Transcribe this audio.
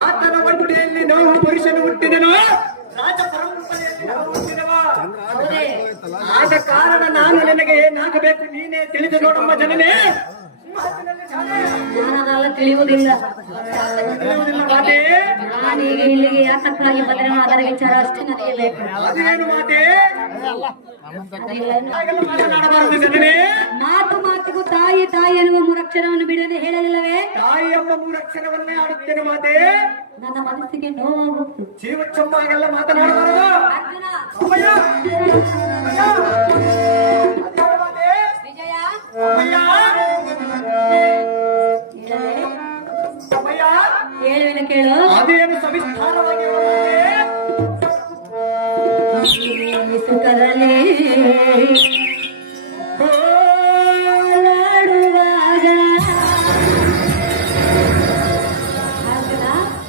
ಆತನ ಹೊಟ್ಟೆಯಲ್ಲಿ ನಾವು ಪುರುಷನು ಹುಟ್ಟಿದನು, ರಾಜ ಪರಂಪರೆಯಲ್ಲಿ ನಾವು ಹುಟ್ಟಿದವ. ಆದ ಕಾರಣ ನಾನು ನಿನಗೆ ಏನಾಗಬೇಕು ನೀನೇ ತಿಳಿದು ನೋಡಮ್ಮ ಜನನೇ. ನಾನದೆಲ್ಲ ತಿಳಿಯುವುದಿಲ್ಲ. ಮಾತೆ ನಾನೀಗ ಇಲ್ಲಿಗೆ ಯಾತಕ್ಕಾಗಿ ಬಂದರೆ ಅದರ ವಿಚಾರ ಅಷ್ಟೇ ನನಗೆ ಬೇಕು. ಅದೇನು ಮಾತೆ? ಮಾತನಾಡಬಾರದು ಜನನೇ. ಮಾತು ಮಾತಿಗೂ ತಾಯಿ ತಾಯಿ ಎನ್ನುವ ಮೂರಕ್ಷರವನ್ನು ಬಿಡದೆ ಹೇಳಲಿಲ್ಲವೇ? ತಾಯಿ ಎಂಬ ಮೂರಕ್ಷರವನ್ನೇ ಆಡುತ್ತೇನೆ ಮಾತೆ. ನನ್ನ ಮನಸ್ಸಿಗೆ ನೋವಾಗುತ್ತು. ಜೀವ ಚೊಮ್ಮಾಗೆಲ್ಲ ಮಾತನಾಡಬಾರದು. ಅರ್ಜುನ, ಅಮ್ಮಯ್ಯ, ಅಮ್ಮಯ್ಯ, ಅದೇನು ಮಾತೆ? ವಿಜಯ, ಅಮ್ಮಯ್ಯ, ಅಮ್ಮಯ್ಯ, ಹೇಳುವೆನು ಕೇಳು. ಅದೇನು ಸವಿಸ್ತಾರವಾಗಿ